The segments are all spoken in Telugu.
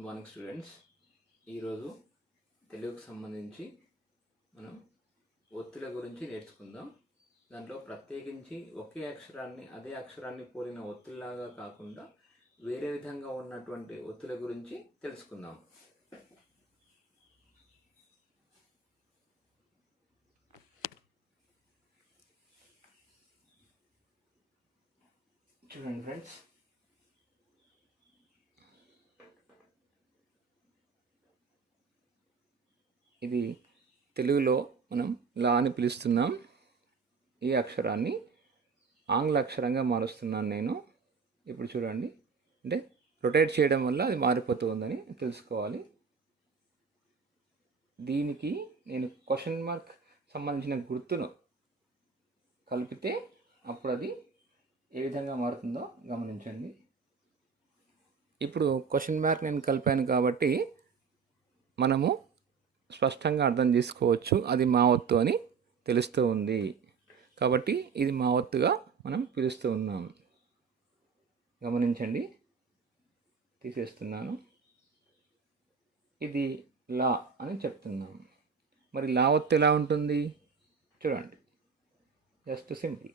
Good morning students. ఈరోజు తెలుగుకు సంబంధించి మనం ఒత్తుల గురించి నేర్చుకుందాం. దాంట్లో ప్రత్యేకించి ఒకే అక్షరాన్ని అదే అక్షరాన్ని పోలిన ఒత్తుల్లాగా కాకుండా వేరే విధంగా ఉన్నటువంటి ఒత్తుల గురించి తెలుసుకుందాం. చూడండి ఫ్రెండ్స్, ఇది తెలుగులో మనం లా అని పిలుస్తున్నాం. ఈ అక్షరాన్ని ఆంగ్ల అక్షరంగా మారుస్తున్నాను నేను. ఇప్పుడు చూడండి, అంటే రొటేట్ చేయడం వల్ల అది మారిపోతూ ఉందని తెలుసుకోవాలి. దీనికి నేను క్వశ్చన్ మార్క్ సంబంధించిన గుర్తును కలిపితే అప్పుడు అది ఏ విధంగా మారుతుందో గమనించండి. ఇప్పుడు క్వశ్చన్ మార్క్ నేను కలిపాను కాబట్టి మనము స్పష్టంగా అర్థం చేసుకోవచ్చు, అది మా ఒత్తు అని తెలుస్తూ ఉంది. కాబట్టి ఇది మా ఒత్తుగా మనం పిలుస్తూ ఉన్నాం. గమనించండి, తీసేస్తున్నాను. ఇది లా అని చెప్తున్నాం. మరి లా ఒత్తు ఎలా ఉంటుంది చూడండి. Just simple,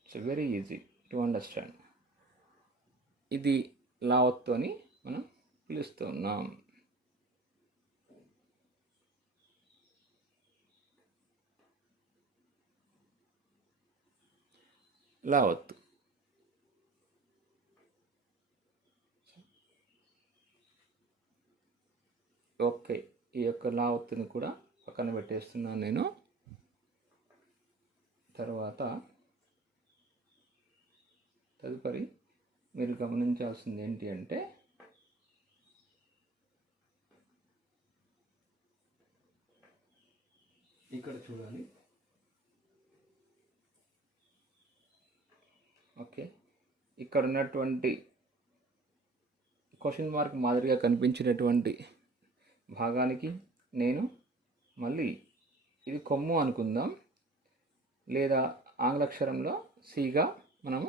it's very easy to understand. ఇది లా ఒత్తు అని మనం పిలుస్తూ ఉన్నాం. లా ఒత్తు. ఓకే, ఈ యొక్క లా ఒత్తుని కూడా పక్కన పెట్టేస్తున్నాను నేను. తర్వాత తదుపరి మీరు గమనించాల్సింది ఏంటి అంటే, ఇక్కడ చూడాలి. ఓకే, ఇక్కడ ఉన్నటువంటి క్వశ్చన్ మార్క్ మాదిరిగా కనిపించినటువంటి భాగానికి నేను మళ్ళీ ఇది కొమ్ము అనుకుందాం, లేదా ఆంగ్లక్షరంలో సిగా మనము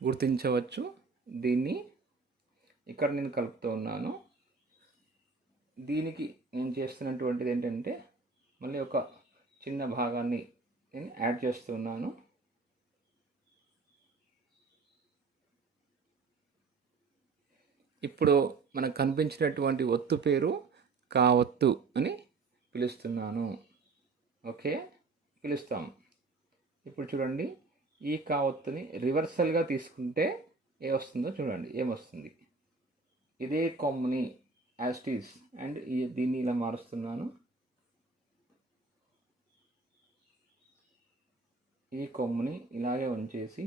గుర్తించవచ్చు. దీన్ని ఇక్కడ నేను కలుపుతూ ఉన్నాను. దీనికి నేను చేస్తున్నటువంటిది ఏంటంటే, మళ్ళీ ఒక చిన్న భాగాన్ని నేను యాడ్ చేస్తున్నాను. ఇప్పుడు మనకు కనిపించినటువంటి ఒత్తు పేరు కా ఒత్తు అని పిలుస్తున్నాను. ఓకే, పిలుస్తాం. ఇప్పుడు చూడండి, ఈ కా ఒత్తుని రివర్సల్గా తీసుకుంటే వస్తుందో చూడండి. ఏమొస్తుంది? ఇదే కొమ్ముని యాస్టీస్ అండ్ దీన్ని ఇలా మారుస్తున్నాను. ఈ కొమ్ముని ఇలాగే ఉంచేసి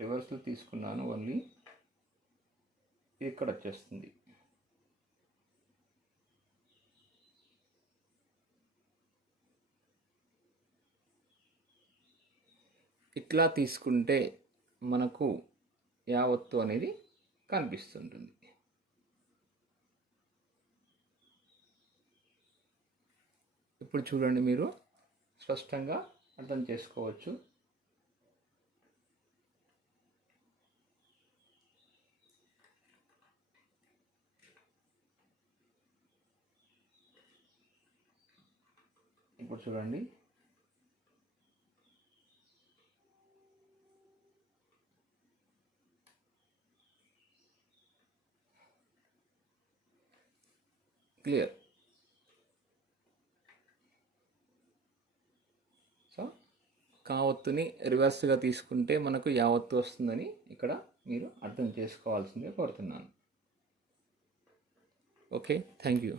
రివర్స్లో తీసుకున్నాను. ఓన్లీ ఇక్కడ వచ్చేస్తుంది. ఇట్లా తీసుకుంటే మనకు యావత్తు అనేది కనిపిస్తుంటుంది. ఇప్పుడు చూడండి, మీరు స్పష్టంగా అర్థం చేసుకోవచ్చు. ఇప్పుడు చూడండి, క్లియర్. సో కా ఒత్తుని రివర్స్గా తీసుకుంటే మనకు యావత్తు వస్తుందని ఇక్కడ మీరు అర్థం చేసుకోవాల్సిందిగా కోరుతున్నాను. Okay, thank you.